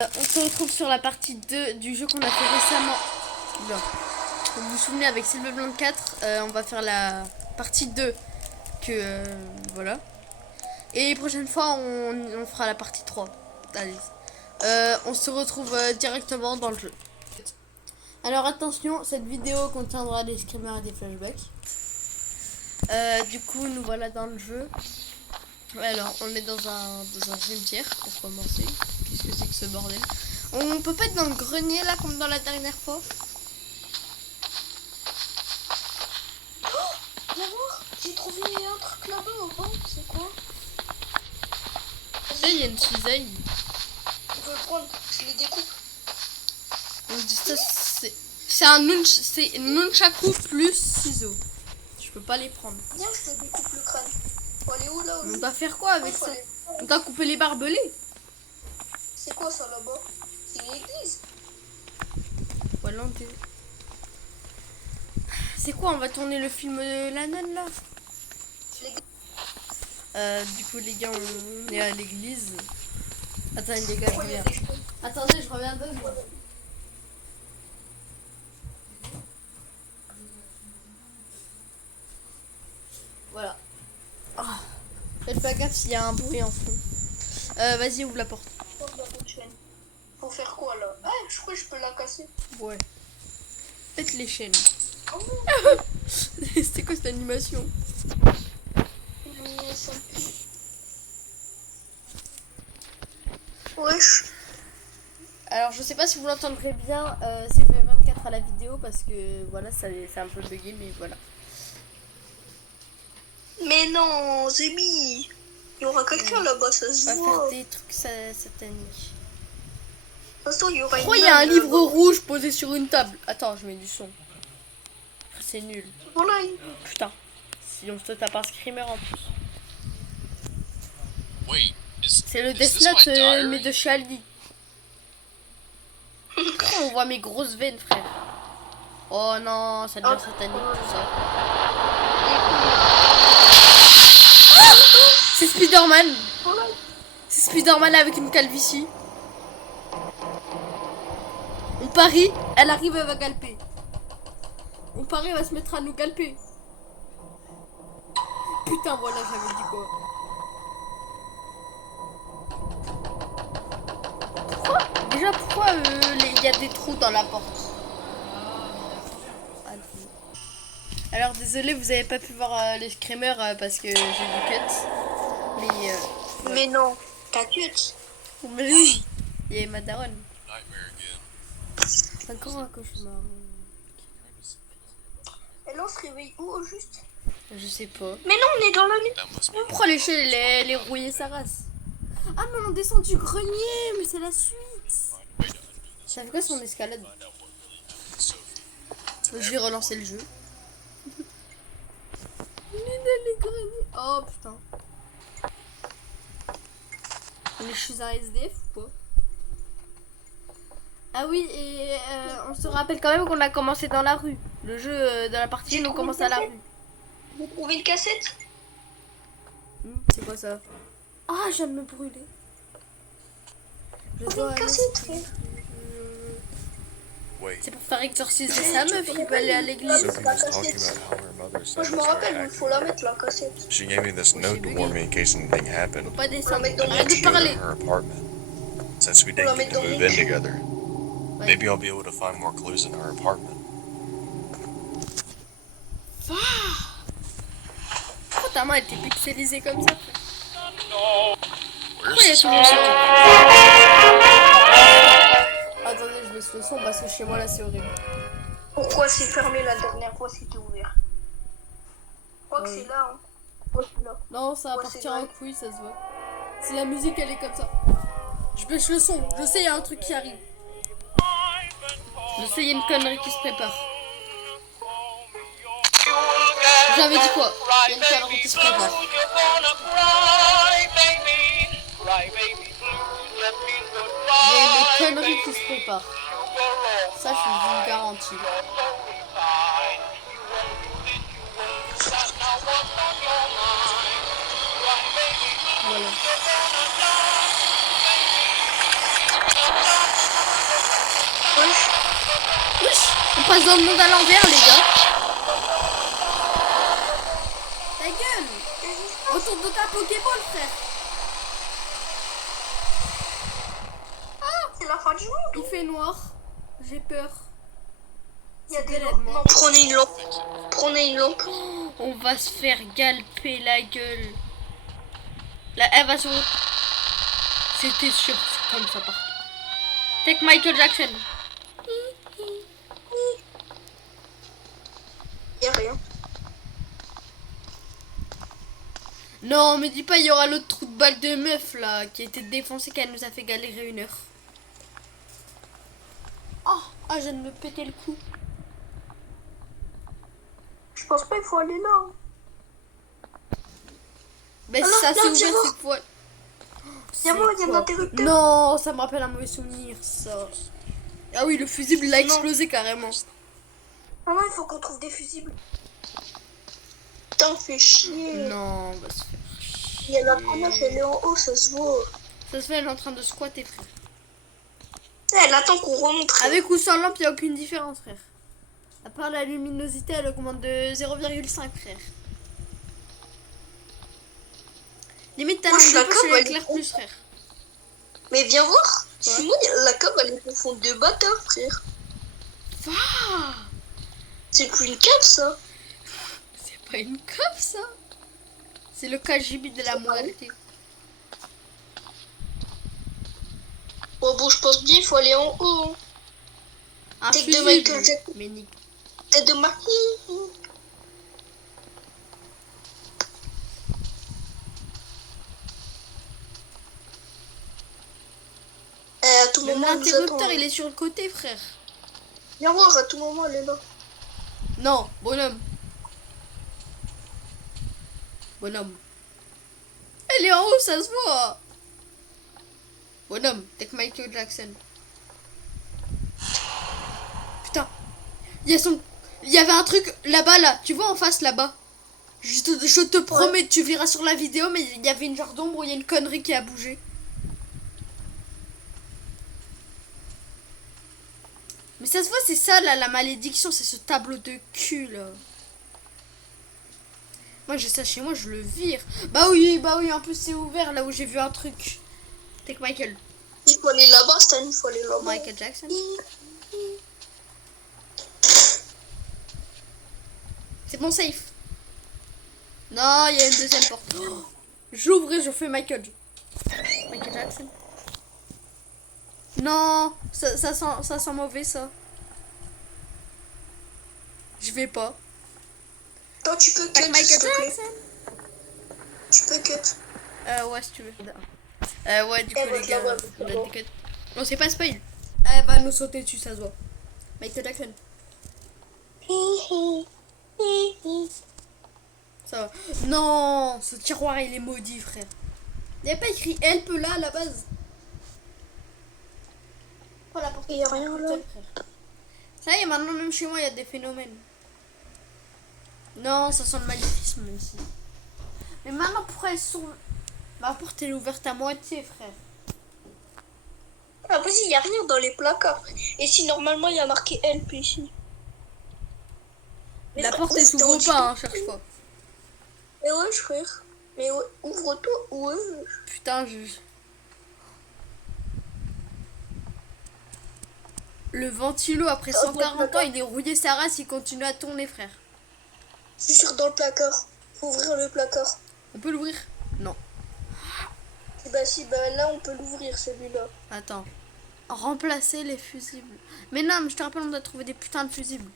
On se retrouve sur la partie 2 du jeu qu'on a fait récemment. Bien. Vous vous souvenez, avec Silver Blanc 4, on va faire la partie 2. Voilà. Et prochaine fois, on fera la partie 3. Allez. On se retrouve directement dans le jeu. Alors attention, cette vidéo contiendra des screamers et des flashbacks. Du coup, nous voilà dans le jeu. Alors, on est dans un cimetière pour commencer. Qu'est-ce que c'est que ce bordel? On peut pas être dans le grenier là comme dans la dernière fois. Oh, viens voir, j'ai trouvé un truc là-bas au banc, c'est quoi? Là, il y a une cisaille. On peut le prendre, je les découpe. On dit ça, c'est un nunchaku plus ciseaux. Je peux pas les prendre. Viens, je te découpe le crâne. Faut aller où là? On doit faire quoi avec ça? On doit couper les barbelés. C'est quoi ça là-bas? C'est une église. Voilà, c'est quoi? On va tourner le film de la nonne là. Du coup les gars, on est à l'église. Attendez les gars, je reviens. Attendez, je reviens 2 secondes. Voilà. Oh. Faites pas gaffe s'il y a un bruit en fond. Vas-y, ouvre la porte. Faut faire quoi là? Ah, je crois que je peux la casser. Ouais. Faites les chaînes. Oh. C'était quoi cette animation? Wesh. Alors je sais pas si vous l'entendrez bien, c'est le 24 à la vidéo parce que voilà, c'est un peu bugué, mais voilà. Mais non, Zémi. Il y aura quelqu'un là-bas, ça se On va voit. faire des trucs sataniques. De toute façon, il y aura Oh, il y a un livre rouge posé sur une table. Attends, je mets du son. C'est nul. Voilà. Putain. Si on se tape un screamer en plus. C'est le Death Note, mais de chez Aldi. On voit mes grosses veines, frère. Oh non, ça devient satanique tout ça. C'est Spider-Man. C'est Spider-Man avec une calvitie. On parie, elle arrive, elle va galper. On parie, elle va se mettre à nous galper. Putain, voilà, j'avais dit quoi. Pourquoi il y a des trous dans la porte? Alors désolé, vous avez pas pu voir les screamers parce que j'ai du cut. Mais non, t'as cut. Mais oui, il y a ma daronne. Encore un cauchemar. Et là, on se réveille où au juste? Je sais pas. Mais non, on est dans la nuit. Pourquoi les rouiller sa race? Ah mais on descend du grenier, mais c'est la suite. Ça fait quoi son escalade? Je vais relancer le jeu. Oh putain. On est chez un SDF ou quoi? Ah oui, et on se rappelle quand même qu'on a commencé dans la rue. Le jeu dans la partie, on commence à la rue. Vous trouvez une cassette? C'est quoi ça? Ah, je viens de me brûler. Je dois une cassette. C'est pour faire exorciser sa meuf, il peut aller à l'église. Moi je me rappelle, il faut la mettre la cassette. She gave me this note to warn me in case anything happened. Faut pas descendre. Arrête To de go to parler. her apartment. Since we didn't get to move in together, maybe I'll be able to find more clues in her apartment. Pourquoi ta main était pixelisée comme ça? Pourquoi il y a tout Attendez, je baisse le son parce que chez moi là c'est horrible. Pourquoi c'est fermé la dernière fois c'était ouvert? Je crois que c'est là, hein. Ouais, c'est là. Non, ça appartient en couille, ça se voit. Si la musique elle est comme ça. Je baisse le son, je sais il y a un truc qui arrive. Je sais il y a une connerie qui se prépare. J'avais dit quoi? Il y a une connerie qui se prépare. Il y a une connerie qui se prépare. Ça, je vous le garantis. Voilà. Wesh, on passe dans le monde à l'envers, les gars. Ta gueule. Retourne de ta Pokéball, frère. C'est la fin du monde. Il fait noir. J'ai peur. Il y a C'est des bel lampes. aide-moi. Non, prenez une lampe. Prenez une lampe. On va se faire galper la gueule. Là, elle va sur... C'était sûr, c'est comme ça partout. Take Michael Jackson. Il y a rien. Non, me dis pas, il y aura l'autre trou de balle de meuf là, qui a été défoncé, qu'elle nous a fait galérer 1 heure. Oh, ah, je viens de me péter le cou. Je pense pas, il faut aller là. Hein. Ben Ah si non, ça non, s'est ouvert, Diego. c'est quoi? Diego, il y a un interrupteur. Non, ça me rappelle un mauvais souvenir, ça. Ah oui, le fusible, il a explosé carrément. Ah non, il faut qu'on trouve des fusibles. Putain, fais chier. Non, bah se faire Il y a la première, elle est en haut, ça se voit. Ça se fait, elle est en train de squatter, frère. Elle attend qu'on remonte. Avec ou sans lampe, il n'y a aucune différence, frère. À part la luminosité, elle augmente de 0,5, frère. Limite, ta Moi, lampe je de la poche, colle, elle elle éclaire est- plus, frère. Mais viens voir. Ouais. Sinon, la cave, elle est profonde de bâtard, frère. Ah, C'est plus une cave, ça. c'est pas une cave, ça. C'est le KGB de la muerte. Bon, je pense bien, il faut aller en haut. Hein. Un Tête de fusible. Michael Jackson. Mais nique. Tête de Marie. À tout moment, elle nous attend. L'interrupteur, il est sur le côté, frère. Viens voir, à tout moment, elle est là. Non, bonhomme. Bonhomme. Elle est en haut, ça se voit. Bonhomme, take Michael Jackson. Putain. Il y avait un truc là-bas, là. Tu vois en face, là-bas. Je te promets, tu verras sur la vidéo, mais il y avait une genre d'ombre où il y a une connerie qui a bougé. Mais ça se voit, c'est ça, là, la malédiction. C'est ce tableau de cul, là. Moi, j'ai ça chez moi, je le vire. Bah oui, en plus, c'est ouvert, là où j'ai vu un truc. Take Michael. Il faut aller là-bas, Stan, il faut aller là-bas. Michael Jackson. C'est bon, safe. Non, il y a une deuxième porte. Oh, j'ouvre et je fais Michael. Michael Jackson. Non, ça sent mauvais, ça. Je vais pas. Toi, tu peux Take cut, Michael s'il te plaît. Jackson. Tu peux cut. Ouais, si tu veux. Ouais, du coup, Elle va les te gars, l'avoir, on c'est a bon. des cuts. Non, c'est pas spoil. Elle va nous sauter dessus, ça se voit. Michael Jackson. Ça va. Non, ce tiroir, il est maudit, frère. Il n'y a pas écrit help là, à la base. Oh, la porte. Il y a rien, là. Frère. Ça y est, maintenant, même chez moi, il y a des phénomènes. Non, ça sent le maléficisme, même si. Mais maintenant, pourquoi elles sont... Ma porte, elle est ouverte à moitié, frère. Ah, vas-y, il n'y a rien dans les placards. Et si normalement il y a marqué help ici. Mais La frère, porte, où elle est-ce s'ouvre que- pas, hein, cherche pas. Mais ouais, frère. Mais ouais, ouvre-toi. Ouais. Putain, Le ventilo, après 140 ans, il est rouillé sa race, il continue à tourner, frère. C'est sûr, dans le placard. Faut ouvrir le placard. On peut l'ouvrir? Non. Et bah si, bah là on peut l'ouvrir celui-là. Attends. Remplacer les fusibles. Mais non, mais je te rappelle, on doit trouver des putains de fusibles.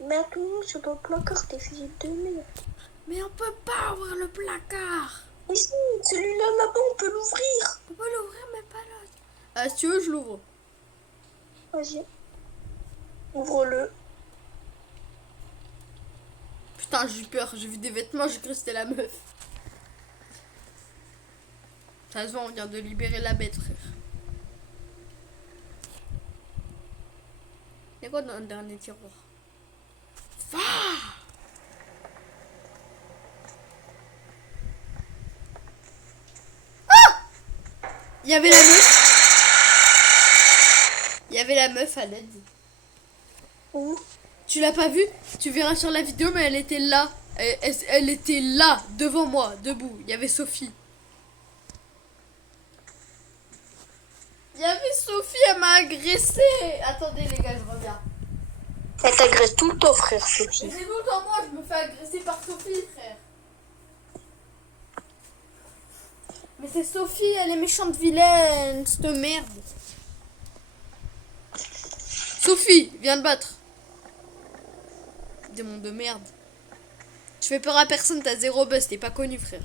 Mais attends, c'est dans le placard tes fusibles de merde. Mais on peut pas ouvrir le placard. Ici, celui-là là-bas on peut l'ouvrir. On peut l'ouvrir, mais pas l'autre. Ah, si tu veux, je l'ouvre. Vas-y. Ouvre-le. Putain, j'ai eu peur. J'ai vu des vêtements, j'ai cru que c'était la meuf. Ça se voit, on vient de libérer la bête, frère. Y'a quoi dans le dernier tiroir? Ah! Il y avait la meuf. Il y avait la meuf à l'aide. Où? Tu l'as pas vue? Tu verras sur la vidéo, mais elle était là. Elle était là, devant moi, debout. Il y avait Sophie. Il y avait Sophie, elle m'a agressé. Attendez les gars, je reviens. Elle t'agresse tout le temps, frère Sophie. Mais c'est tout le temps moi, je me fais agresser par Sophie, frère. Mais c'est Sophie, elle est méchante vilaine, cette merde. Sophie, viens te battre. Démon de merde. Tu fais peur à personne, t'as 0 buzz, t'es pas connu, frère.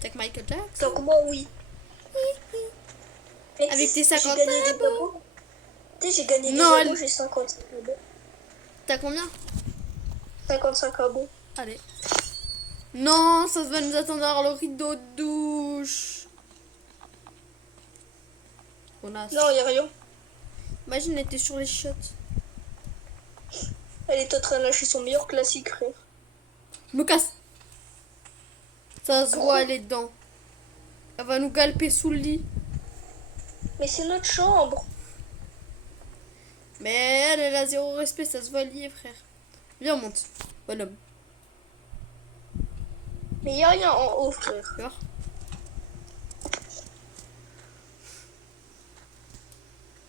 T'as que Michael Jackson. Donc moi, oui. Mais Avec tes 50 j'ai gagné des abos. abos. Tu sais, j'ai gagné des Non, abos, elle- j'ai 55 abos. T'as combien? 55 abos. Allez. Non, ça va nous attendre dans le rideau de douche. Connasse. Non, y a rien. Imagine, elle était sur les shots. Elle est en train de lâcher son meilleur classique, frère. Je me casse. Ça se voit, elle est dedans. Elle va nous galper sous le lit. Mais c'est notre chambre. Mais elle a 0 respect, ça se voit lié, frère. Viens, on monte. Bonhomme. Mais y a rien en haut, frère. Tu vois?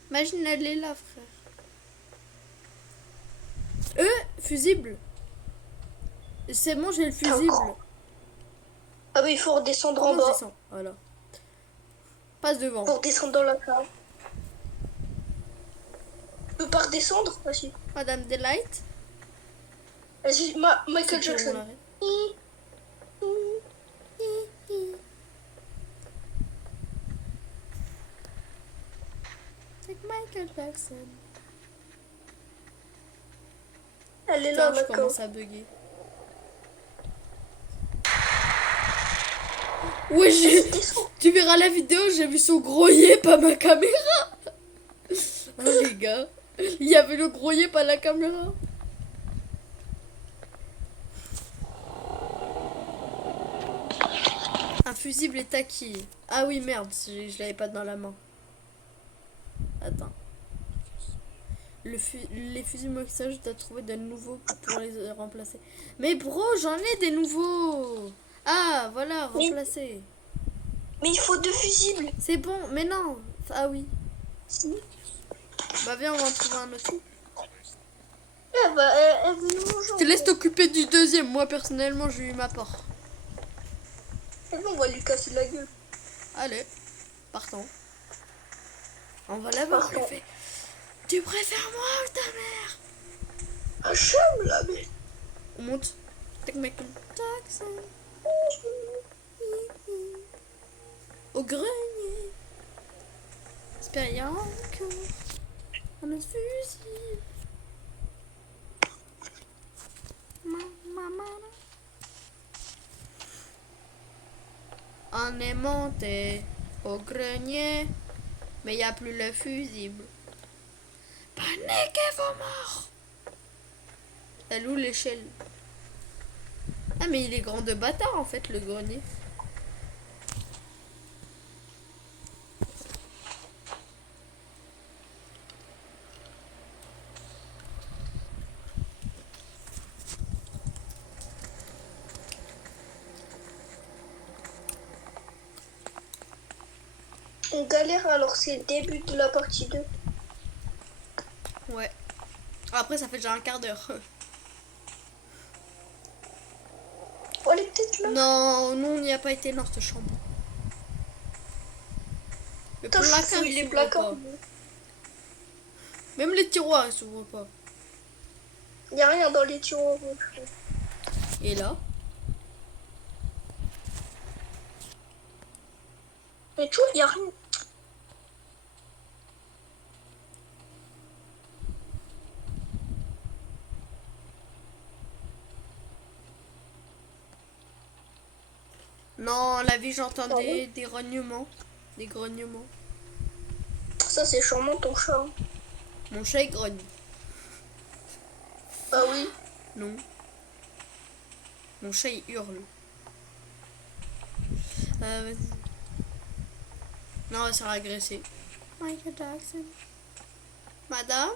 Imagine, elle est là, frère. Fusible. C'est bon, j'ai le fusible. Ah bah il faut redescendre en Comment je bas. descends? Voilà. Passe devant. Pour descendre dans la cave. Tu peux pas redescendre? Vas-y. Madame Delight. Vas-y, Michael C'est bon, on Jackson. l'arrête. C'est Michael Jackson. Elle est là, Putain, je ma commence à bugger. Ouais, tu verras la vidéo, j'ai vu son grognier, pas ma caméra. Oh les gars, il y avait le grognier, pas la caméra. Un fusible est acquis. Ah oui, merde, je l'avais pas dans la main. Attends. Les fusils Moxage, t'as trouvé de nouveaux pour les remplacer. Mais bro, j'en ai des nouveaux. Ah, voilà, remplacer. Mais il faut 2 fusibles. C'est bon, mais non. Ah oui. Si. Bah viens, on va en trouver un autre. Elle veut nous manger. Je te laisse t'occuper du deuxième. Moi, personnellement, j'ai eu ma part. Et bon, on va lui casser la gueule. Allez, partons. On va la voir. Partons. Fait. Tu préfères moi ou ta mère? Un chum là, mais. On monte. Tac, Michael Jackson. Au grenier. J'espère y a encore un autre fusil. On est monté au grenier, mais y a plus le fusible. Paniquez vos morts. Elle où l'échelle? Ah mais il est grand de bâtard en fait le grenier. On galère alors c'est le début de la partie 2. Ouais. Après ça fait déjà un quart d'heure. Oh, elle est peut-être là. Non, nous on n'y a pas été dans cette chambre. Le Putain, je placard fouille il les s'ouvre placards. pas. Même les tiroirs ils s'ouvrent pas. Il n'y a rien dans les tiroirs. Et là? Mais tu vois, il n'y a rien. Non, la vie j'entendais des grognements. Des grognements. Ça, c'est sûrement ton chat. Hein. Mon chat il grogne. Bah oui. Non. Mon chat il hurle. Vas-y. Non, on va se faire agresser. Michael Jackson. Madame?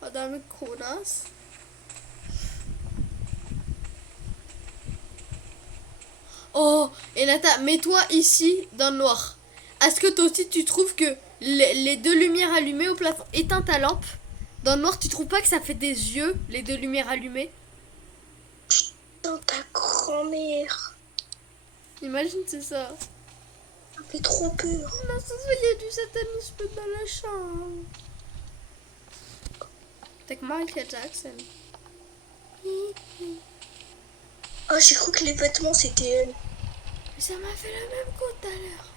Madame Konas? Oh, et Nata, mets-toi ici dans le noir. Est-ce que toi aussi tu trouves que les deux lumières allumées au plafond, éteins ta lampe. Dans le noir, tu trouves pas que ça fait des yeux, les deux lumières allumées? Dans ta grand-mère. Imagine, c'est ça. Ça fait trop peur. Non, ça se voit, il y a du satanisme dans la chambre. Avec Michael Jackson. Ah, j'ai cru que les vêtements c'était elle. Mais ça m'a fait le même coup tout à l'heure.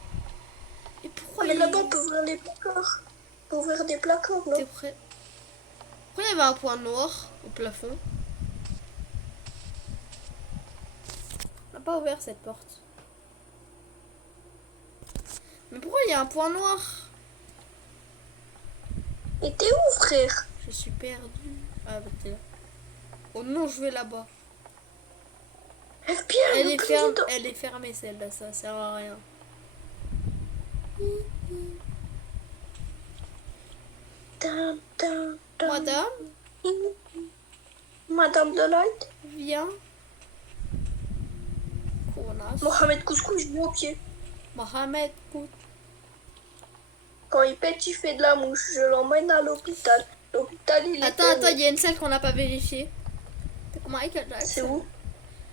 Et pourquoi Mais là-bas, on peut ouvrir les placards. On peut ouvrir des placards, là. T'es prêt? Pourquoi il y avait un point noir au plafond? On n'a pas ouvert cette porte. Mais pourquoi il y a un point noir? Et t'es où, frère? Je suis perdue. Ah bah t'es là. Oh non, je vais là-bas. FBI, Elle est fermée celle-là, ça sert à rien. Madame, Madame de Light. viens. Konas. Mohamed Couscous, je mets au pied. Mohamed, écoute. Quand il pète, il fait de la mouche. Je l'emmène à l'hôpital. L'hôpital, il est Attends, il y a une salle qu'on n'a pas vérifiée. Michael Jackson. C'est où?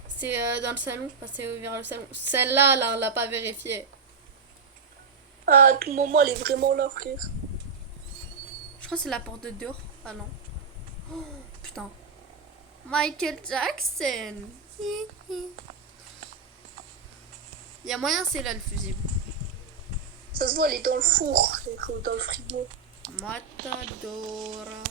C'est dans le salon, passer vers le salon. Celle-là, là, on l'a pas vérifiée. À tout moment, elle est vraiment là, frère. Je crois que c'est la porte de dehors. Ah non. Oh, putain. Michael Jackson. Il y a moyen, c'est là le fusible. Ça se voit, elle est dans le four, frère, dans le frigo. Matadora.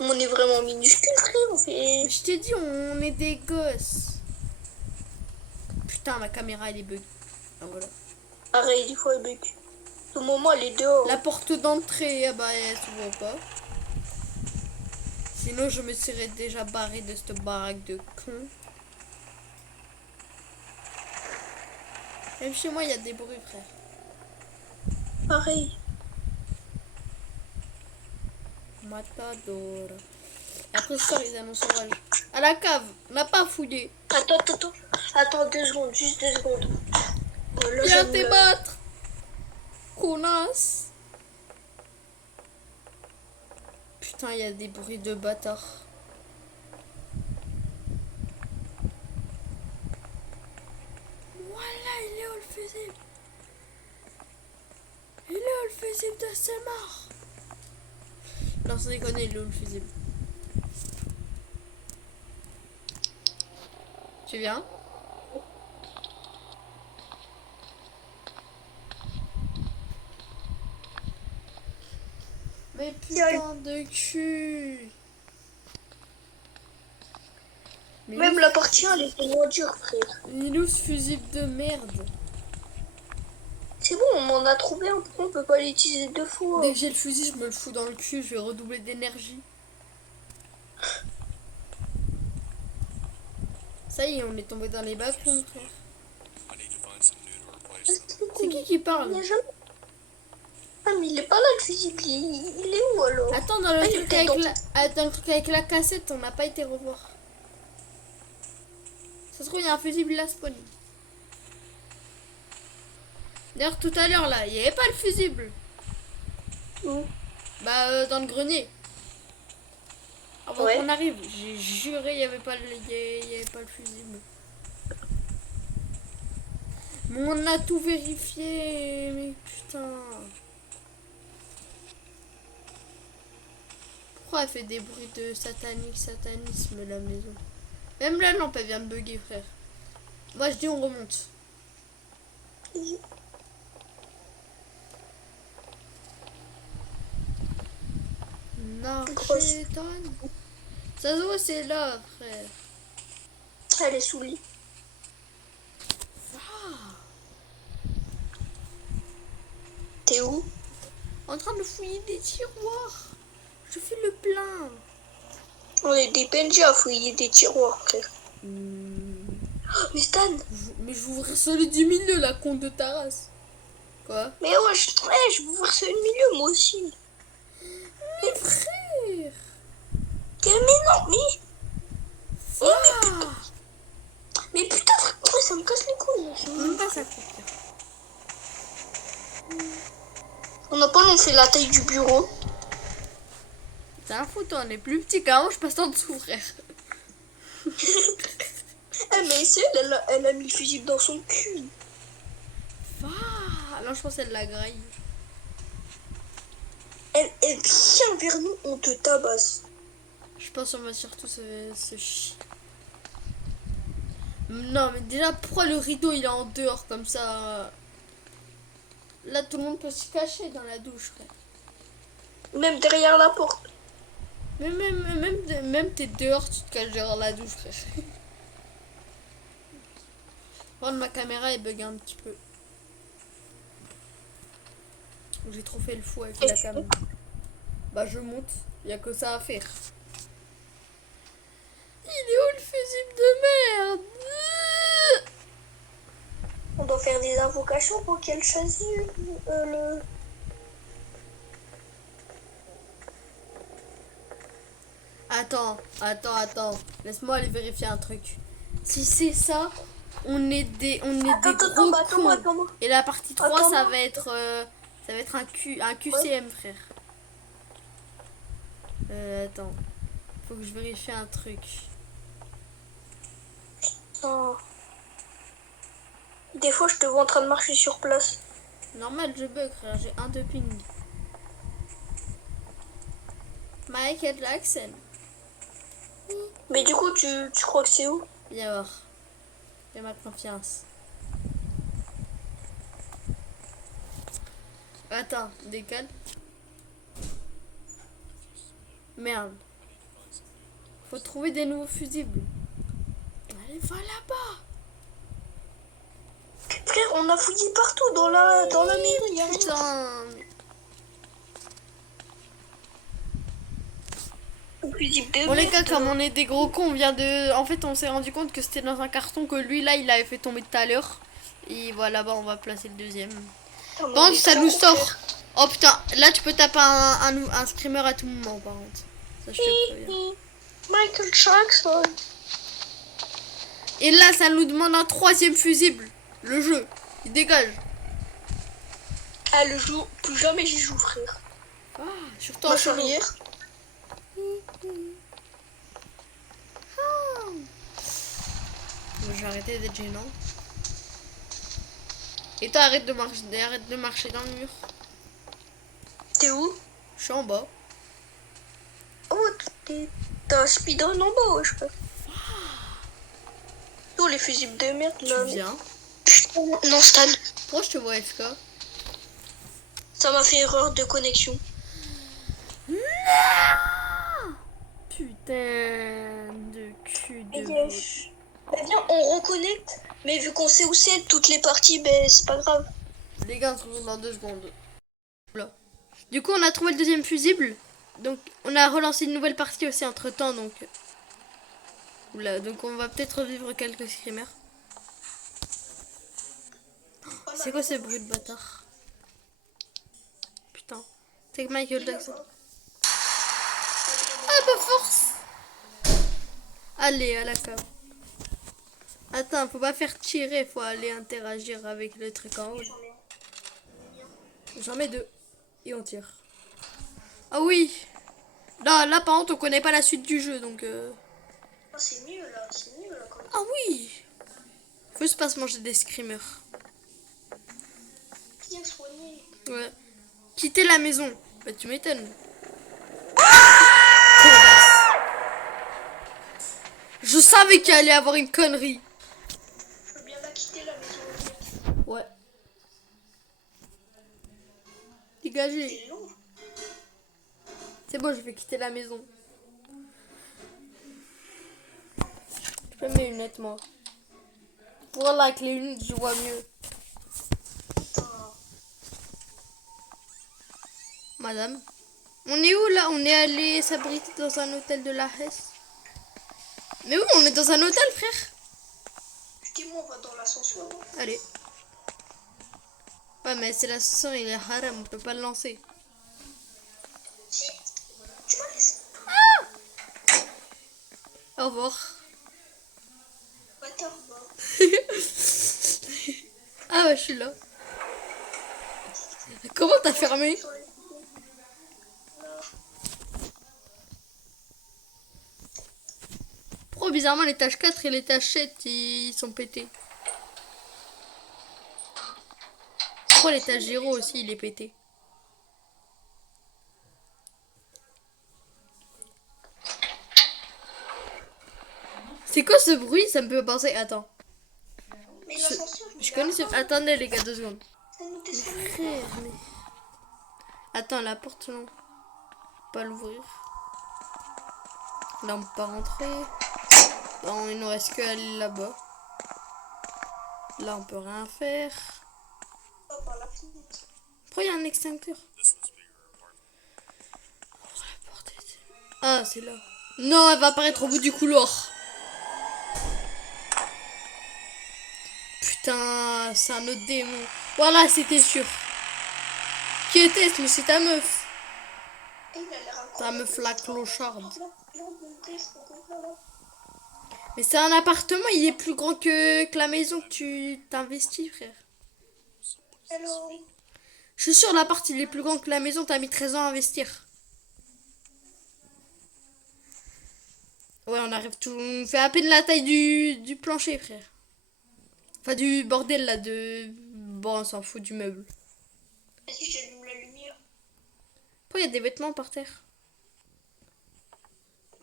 On est vraiment minuscule, frère. On fait... Mais je t'ai dit, on est des gosses. Putain, ma caméra, elle est bug. Ah, voilà. Pareil, des fois, elle bug. Tout moment, elle est dehors. La porte d'entrée, ah bah, elle s'ouvre pas. Sinon, je me serais déjà barré de cette baraque de con. Même chez moi, il y a des bruits, frère. Pareil. Matadora. Et après ce soir, ils annoncent orage. À la cave, on n'a pas fouillé. Attends 2 secondes, juste 2 secondes. Là, Viens je te me- battre. Connasse. Putain, il y a des bruits de bâtards. Voilà, il est où le fusible? Il est où le fusible de ce mort? Non, sans déconner, il est où le fusible? Tu viens? Mais putain de cul! Mais Même la partie 1, elle était moins dure, frère. il est où ce fusible de merde? C'est bon, on en a trouvé un. Pourquoi on peut pas l'utiliser 2 fois? Dès que j'ai le fusil, je me le fous dans le cul, je vais redoubler d'énergie. Ça y est, on est tombé dans les bas-fonds, frère. I need to find some new to replace them. C'est qui parle? Il y a jamais... Ah, mais il est pas là, le fusible. Il est où, alors? Attends, dans le, il truc était avec dans- dans le truc avec la cassette, on n'a pas été revoir. Ça se trouve, il y a un fusible là spawné. D'ailleurs, tout à l'heure, là, il n'y avait pas le fusible. Où? Bah, dans le grenier. Avant Ouais. qu'on arrive, j'ai juré, il n'y avait pas le fusible. Mais on a tout vérifié, mais putain. Pourquoi elle fait des bruits de satanisme, la maison? Même la lampe, elle vient de bugger, frère. Moi, je dis, on remonte. Narchéton. Ça se voit, c'est là, frère. Elle est sous le lit. T'es où? En train de fouiller des tiroirs. Je fais le plein. On est des PNJ à fouiller des tiroirs, frère. Oh, mais Stan, Mais je vous ouvrir celui du milieu, la con de ta race. Quoi? Mais ouais, je veux voir celui du milieu, moi aussi. Mais frère! Mais non, mais... Ah! Mais putain, frère, ça me casse les couilles. Même pas ça coûte. On n'a pas lancé la taille du bureau. C'est un fou, toi, on est plus petit qu'avant, je passe en dessous, frère. Mais c'est elle a mis le fusible dans son cul. Ah, alors je pense qu'elle la graille. Elle vient vers nous, on te tabasse. Je pense qu'on va surtout se chier. Non, mais déjà, pourquoi le rideau il est en dehors comme ça? Là, tout le monde peut se cacher dans la douche, frère. Même derrière la porte. Même t'es dehors, tu te caches derrière la douche, frère. Bon, ma caméra elle bug un petit peu. J'ai trop fait le fou avec la caméra. Bah, je monte, y a que ça à faire. Il est où le fusible de merde? On doit faire des invocations pour qu'elle choisisse le... Attends. Laisse-moi aller vérifier un truc. Si c'est ça, on est des gros cons. Attends. Et la partie 3, Attends. ça va être un QCM, frère. Attends. Faut que je vérifie un truc. Oh. Des fois, je te vois en train de marcher sur place. Normal, je bug, frère. J'ai un de ping. Michael Jackson. Mais du coup, tu crois que c'est où? Viens voir. Fais ma confiance. Attends, décale. Merde. Faut trouver des nouveaux fusibles. Allez, va là-bas. Frère, on a fouillé partout dans la mairie. Hein. Putain. Bon les gars, comme on est des gros cons, on vient de... En fait, on s'est rendu compte que c'était dans un carton que lui, là, il avait fait tomber tout à l'heure. Et voilà, bah on va placer le deuxième. Bon, ça nous sort. Oh putain, là tu peux taper un screamer à tout moment, par contre. Ça, je te préviens. Michael Jackson. Et là, ça nous demande un troisième fusible. Le jeu, il dégage. Ah, le jour, plus jamais j'y joue, frère. Ah, surtout en solo. Arrière. Je vais arrêter d'être gênant. Et toi, arrête de marcher dans le mur. T'es où? Je suis en bas. Oh, t'as un speedrun en bas, ouais, je peux. Oh, les fusibles de merde, là. Tu viens. Putain, non, Stan. Pourquoi je te vois FK? Ça m'a fait erreur de connexion. Putain de cul de Yes. Eh bien, on reconnecte. Mais vu qu'on sait où c'est, toutes les parties, ben c'est pas grave. Les gars, on se retrouve dans 2 secondes. Voilà. Du coup, on a trouvé le deuxième fusible. Donc, on a relancé une nouvelle partie aussi entre temps. Donc, oula, donc on va peut-être revivre quelques screamers. C'est quoi ces bruits de bâtard? Putain. C'est que Michael Jackson. Ah, bah force! Allez, à la cave. Attends, faut pas faire tirer, faut aller interagir avec le truc en haut. J'en mets 2. Et on tire. Ah oui! Là par contre, on connaît pas la suite du jeu, donc... Ah, c'est mieux là, quand même. Ah oui! Faut juste pas se manger des screamers. Bien soigné. Ouais. Quitter la maison. Bah tu m'étonnes. Je savais qu'il allait avoir une connerie. Je veux bien la quitter la maison. Ouais. Dégagez. C'est long. C'est bon, je vais quitter la maison. Je peux mes lunettes, moi. Voilà, avec les lunettes, je vois mieux. Madame. On est où, là? On est allé s'abriter dans un hôtel de la Hesse. Mais oui, on est dans un hôtel, frère. Dis-moi, on va dans l'ascenseur. Allez. Ouais, mais c'est l'ascenseur, il est haram, on peut pas le lancer. Si, tu me laisses. Au revoir. Attends, bon. Ah ouais, je suis là. Comment t'as fermé? Sur les- Non. Pourquoi bizarrement l'étage 4 et l'étage 7 ils sont pétés? Pourquoi l'étage 0 aussi il est pété? C'est quoi ce bruit? Ça me fait penser. Attends. Mais l'ascenseur, Je connais ce. Attendez les gars, 2 secondes. Ça nous descend. Frère, mais. Attends, la porte non. Pas l'ouvrir. Là on peut pas rentrer. Non, il nous reste que aller là-bas. Là on peut rien faire. Pas par la fenêtre. Pourquoi il y a un extincteur? Ah, c'est là. Non, elle va apparaître au bout du couloir. Putain, c'est un autre démon. Voilà, c'était sûr. Qui était-ce? Mais c'est ta meuf. Et il a l'air incroyable. Ta meuf la clocharde. Là, on peut ouvrir ce concours-là. Mais c'est un appartement, il est plus grand que la maison que tu t'investis, frère. Hello. Je suis sûr, l'appart, il est plus grand que la maison, t'as mis 13 ans à investir. Ouais, on arrive tout... On fait à peine la taille du plancher, frère. Enfin, du bordel, là, de... Bon, on s'en fout du meuble. Vas-y, j'allume la lumière. Pourquoi il y a des vêtements par terre?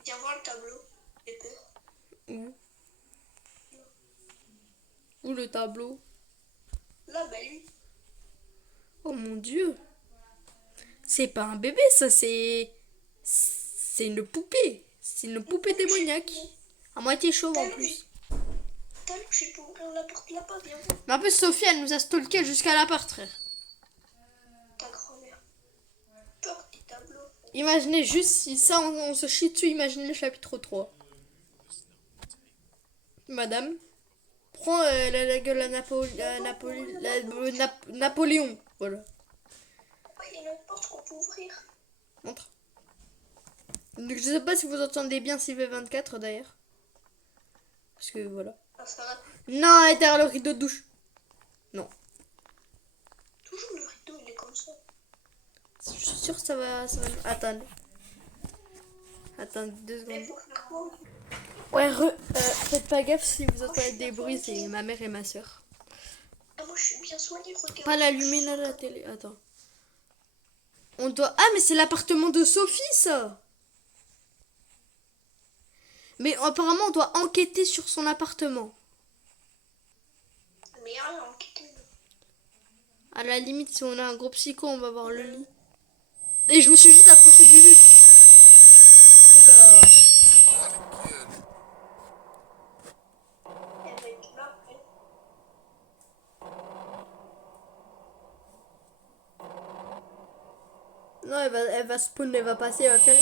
Viens voir le tableau. J'ai peur. Où le tableau? Là, bah lui. Oh mon dieu. C'est pas un bébé, ça, c'est... C'est une poupée. C'est une poupée démoniaque. À moitié chauve en plus. T'as vu que je peux ouvrir la porte là-bas, viens voir. Mais en plus, Sophie, elle nous a stalké jusqu'à l'appart, frère. Ta grand-mère. Porte des tableaux. Imaginez juste si ça, on se chie dessus, imaginez le chapitre 3. Madame, prends la gueule à Napoléon. Voilà. Pourquoi il y a une autre porte qu'on peut ouvrir? Montre. Donc, je sais pas si vous entendez bien CV24 d'ailleurs. Parce que voilà. Ah, ça va. Non, elle est derrière le rideau de douche. Non. Toujours le rideau, il est comme ça. Je suis sûre que ça va... Attendez. Attendez 2 Mais secondes. pour faire quoi? Ouais, faites pas gaffe si vous entendez des bruits, c'est ma mère et ma soeur. Ah, moi je suis bien soignée, regarde. Pas l'allumer là, la télé. Attends. On doit... Ah, mais c'est l'appartement de Sophie, ça. Mais apparemment, on doit enquêter sur son appartement. Mais il y a rien enquêté. À la limite, si on a un gros psycho, on va voir le lit. Et je me suis juste approché du lit. Oula. Elle va être là après. Non, elle va spawn, elle va passer, elle va faire...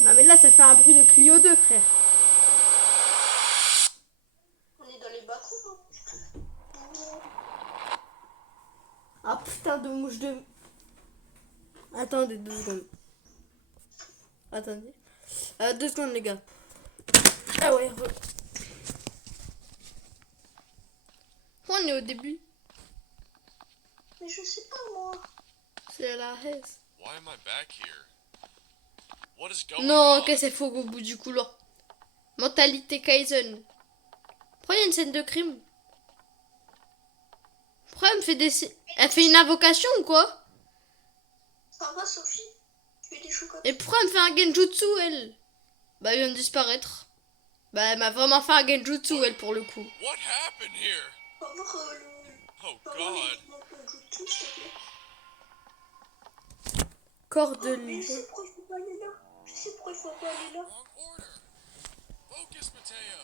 Non, mais là, ça fait un bruit de Clio 2, frère. On est dans les bas-fonds. Ah, putain de mouche de... Attendez, 2 secondes. Attendez. 2 secondes, les gars. Ah ouais, on est au début. Mais je sais pas moi. C'est la haisse. Why am I back here? What is going Non, on? que c'est faux au bout du couloir. Mentalité Kaizen. Pourquoi il y a une scène de crime? Pourquoi elle me fait des... Elle fait une invocation ou quoi? Ça va Sophie? Tu es des chocolats. Et pourquoi elle me fait un genjutsu, elle? Bah, elle vient de disparaître. Bah, elle m'a vraiment fait un genjutsu, elle, pour le coup. What happened here? On va voir le... Oh On va voir God. les mouvements de jutsu, s'il te plaît. Corps de Mais je lion. sais pourquoi il faut pas aller là. Je sais pourquoi il faut pas aller là. Wrong order. Focus, Mateo.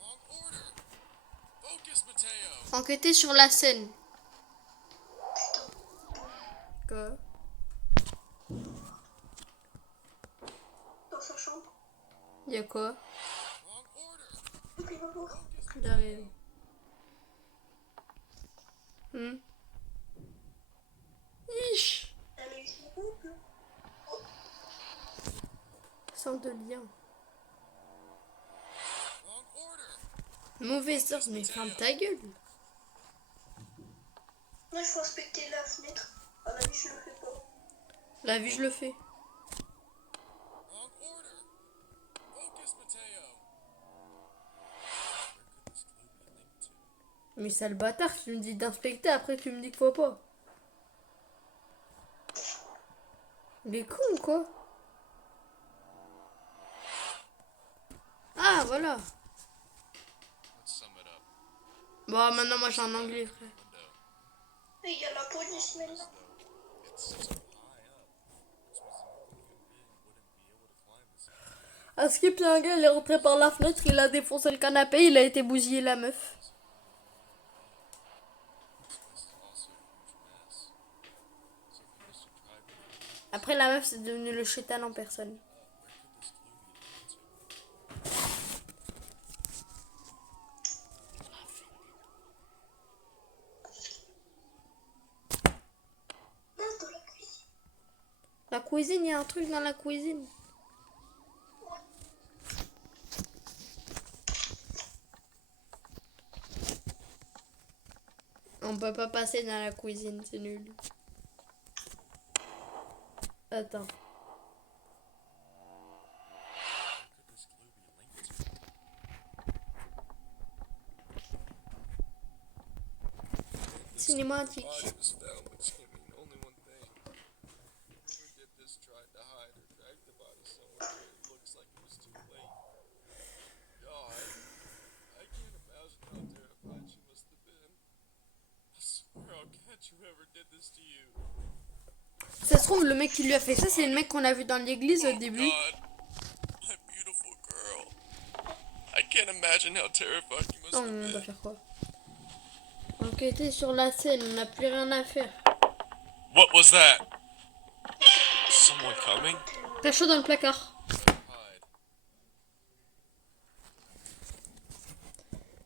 Wrong order. Focus, Mateo. Enquêter sur la scène. Quoi? Dans sa chambre. Y'a quoi? Wrong order. Donc il va voir. Focus, J'arrive. Ish. Sans de lien. Mauvais sort, mais ferme ta gueule. Non, il faut inspecter la fenêtre. À la vue, je le fais pas. La vue, je le fais. Mais sale bâtard, tu me dis d'inspecter, après tu me dis qu'il faut pas. Il est con ou quoi? Ah, voilà. Bon, maintenant, moi, je suis en anglais, frère. Et il y a la police maintenant. À Skip, il y a un gars, il est rentré par la fenêtre, il a défoncé le canapé, il a été bousillé la meuf. Après, la meuf, c'est devenu le chétan en personne. Non, dans la cuisine. La cuisine, il y a un truc dans la cuisine. On peut pas passer dans la cuisine, c'est nul. Attends. Cinématique. Ça se trouve, le mec qui lui a fait ça, c'est le mec qu'on a vu dans l'église au début. Non, on va faire quoi? Enquêter sur la scène, on n'a plus rien à faire. What was that? Someone coming? T'as chaud dans le placard.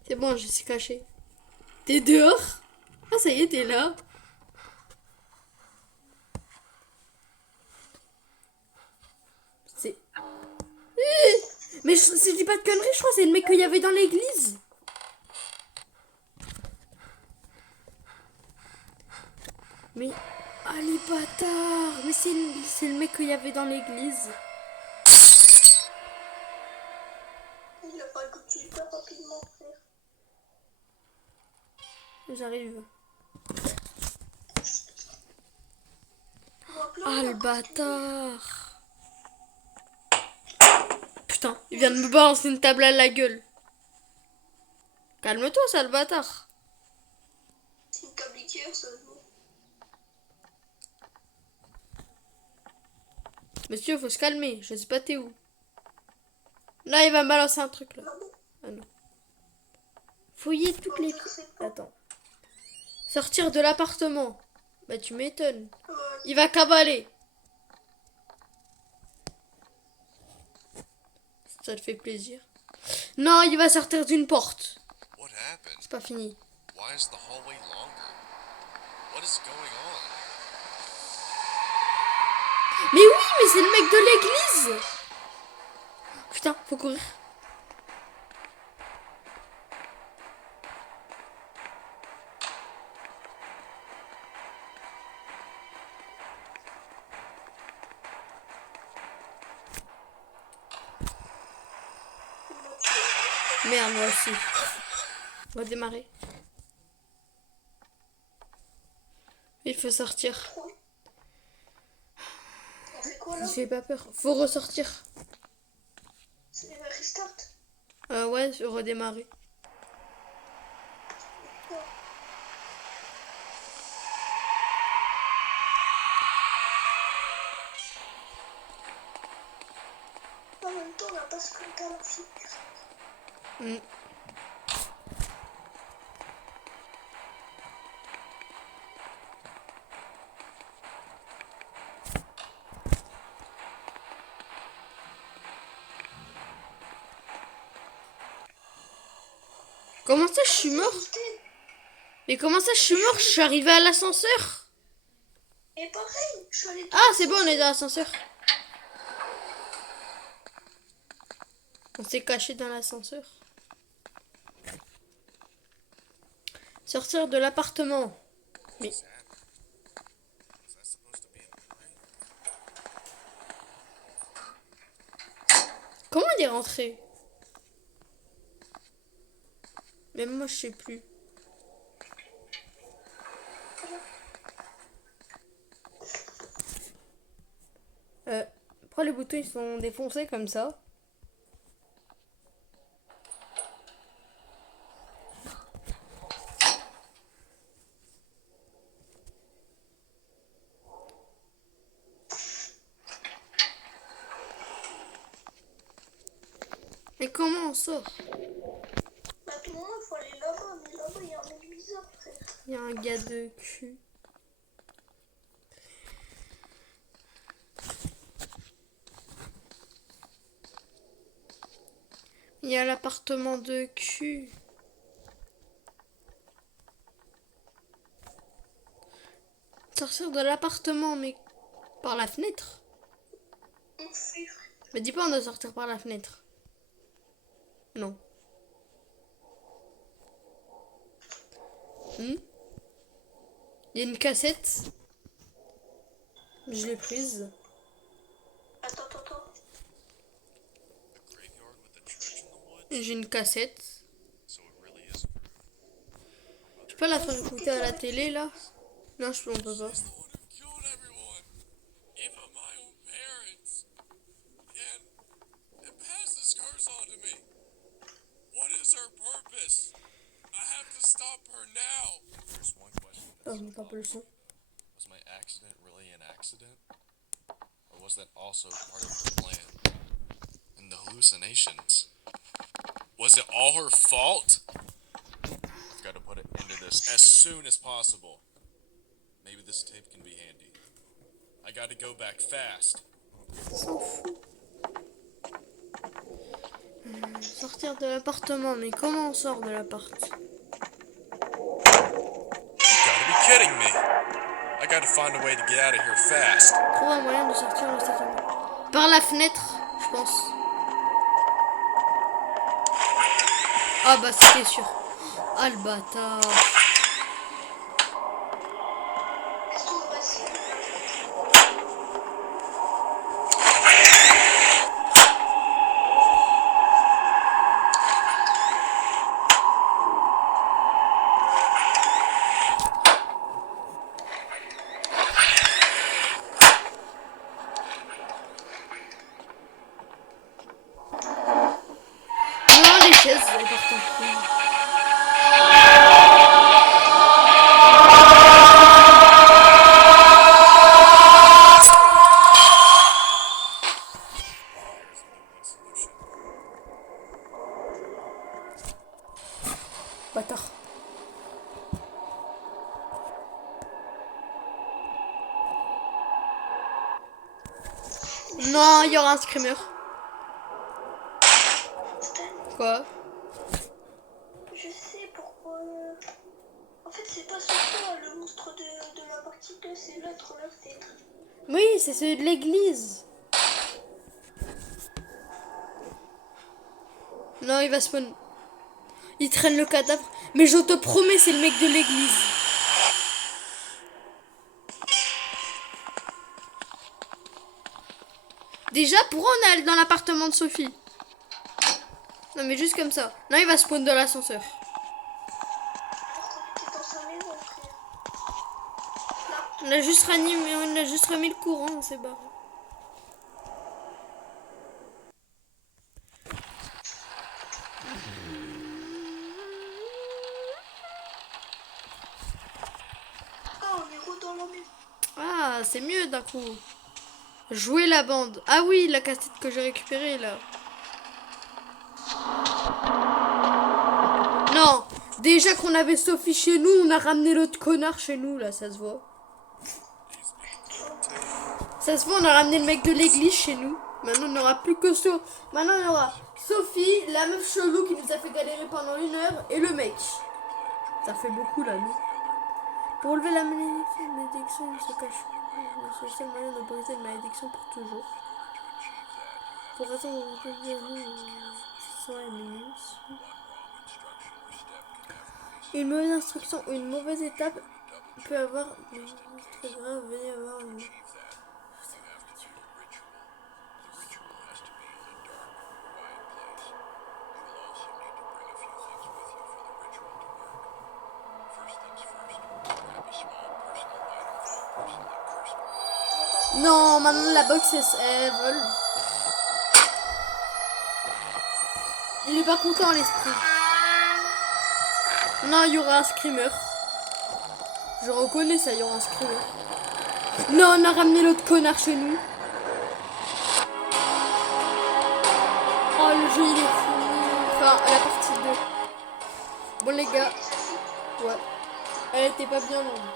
C'est bon, je suis caché. T'es dehors? Ah, ça y est, t'es là. C'est... Mais si je dis pas de conneries, je crois que c'est le mec qu'il y avait dans l'église. Mais... Ah, les bâtards. Mais c'est le mec qu'il y avait dans l'église. Il a fallu que tu hyper rapidement, frère. J'arrive. Ah, le bâtard. Putain, il vient de me balancer une table à la gueule. Calme-toi, sale bâtard. C'est une table Ikea, ça se voit. Monsieur, faut se calmer. Je sais pas t'es où. Là, il va me balancer un truc, là. Ah non. Fouiller toutes les... Attends. Sortir de l'appartement. Bah, tu m'étonnes. Il va cavaler. Ça te fait plaisir. Non, il va sortir d'une porte. What happened? C'est pas fini. Why is the hallway longer? What is going on? Mais oui, mais c'est le mec de l'église. Putain, faut courir. Merde, moi aussi. On va démarrer. Il faut sortir. On fait quoi là? J'ai pas peur. Faut ressortir. C'est les restart. Ouais, redémarrer. En même temps, on n'a pas scruté à la figure. Comment ça, je suis mort? Mais comment ça, je suis mort? Je suis arrivé à l'ascenseur. Et pareil, je suis allé dans Ah, c'est bon, on est dans l'ascenseur. On s'est caché dans l'ascenseur. Sortir de l'appartement. Mais... Comment il est rentré? Même moi, je sais plus. Pourquoi les boutons ils sont défoncés comme ça? Mais comment on sort? Bah, tout le monde, il faut aller là-bas, mais là-bas, il y a un mec bizarre, frère. Il y a un gars de cul. Il y a l'appartement de cul. Sortir de l'appartement, mais par la fenêtre. On fuit, frère. Mais dis pas on doit sortir par la fenêtre. Non. Il y a une cassette. Je l'ai prise. Attends. Et j'ai une cassette. Je peux la faire écouter à la télé là? Non, on peut pas. Oh, je m'entends pas le son. Was my accident really an accident? Or was that also part of the plan? And the hallucinations? Was it all her fault? I've got to put it into this as soon as possible. Maybe this tape can be handy. I got to go back fast. S'en fout. Sortir de l'appartement, mais comment on sort de l'appart? You gotta be kidding me. I gotta find a way to get out of here fast. Trouve un moyen de sortir le stationnement. Par la fenêtre, je pense. Ah bah c'était sûr. Ah le bâtard. Non, les chaises, elles partent en couille. Bâtard. Non, il y aura un screamer. Quoi? Je sais pourquoi. En fait, c'est pas Sophia, le monstre de la partie 2, c'est l'autre là, peut-être. Oui, c'est celui de l'église. Non, il va spawn. Il traîne le cadavre. Mais je te promets, c'est le mec de l'église. Déjà, pourquoi on est allé dans l'appartement de Sophie? Non, mais juste comme ça. Non, il va spawn dans l'ascenseur. T'es dans sa maison, frère. On a juste ranimé, on a juste remis le courant, on s'est barré. Ah, on est re dans la maison. Ah, c'est mieux d'un coup. Jouer la bande. Ah oui, la cassette que j'ai récupérée là. Non, déjà qu'on avait Sophie chez nous, on a ramené l'autre connard chez nous là, ça se voit. Ça se voit, on a ramené le mec de l'église chez nous. Maintenant, on n'aura plus que ça. Maintenant, il y aura Sophie, la meuf chelou qui nous a fait galérer pendant 1 heure, et le mec. Ça fait beaucoup là, nous. Pour lever la malédiction, il se cache. C'est le seul moyen de briser la malédiction pour toujours. Pour attendre une mauvaise instruction ou une mauvaise étape peut avoir très grave, veuillez avoir une... Non, maintenant la box elle vole. Il est pas content l'esprit. Non, il y aura un screamer. Je reconnais ça, il y aura un screamer. Non, on a ramené l'autre connard chez nous. Oh, le jeu il est fini. Enfin, la partie 2. Bon les gars. Ouais. Elle était pas bien longue.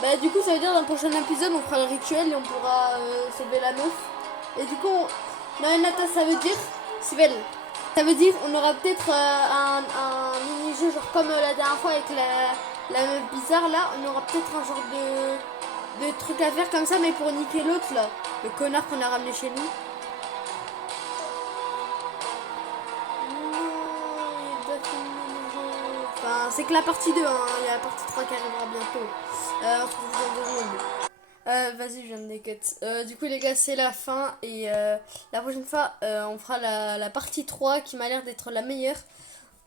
Bah du coup ça veut dire dans le prochain épisode on fera le rituel et on pourra sauver la meuf. Et du coup non Nata, ça veut dire Sibel, ça veut dire on aura peut-être un mini-jeu genre comme la dernière fois avec la meuf bizarre là. On aura peut-être un genre de truc à faire comme ça mais pour niquer l'autre là, le connard qu'on a ramené chez nous. Enfin, c'est que la partie 2, hein. Il y a la partie 3 qui arrivera bientôt. On se retrouve dans 2 secondes. Vas-y, je viens de déquête. Du coup, les gars, c'est la fin. Et la prochaine fois, on fera la partie 3 qui m'a l'air d'être la meilleure.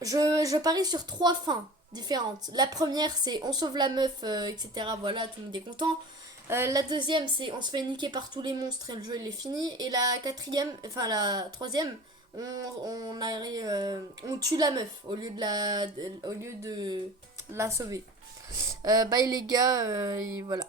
Je parie sur 3 fins différentes. La première, c'est on sauve la meuf, etc. Voilà, tout le monde est content. La deuxième, c'est on se fait niquer par tous les monstres et le jeu il est fini. Et la quatrième, enfin la troisième, on tue la meuf au lieu de la sauver. Bye les gars, et voilà.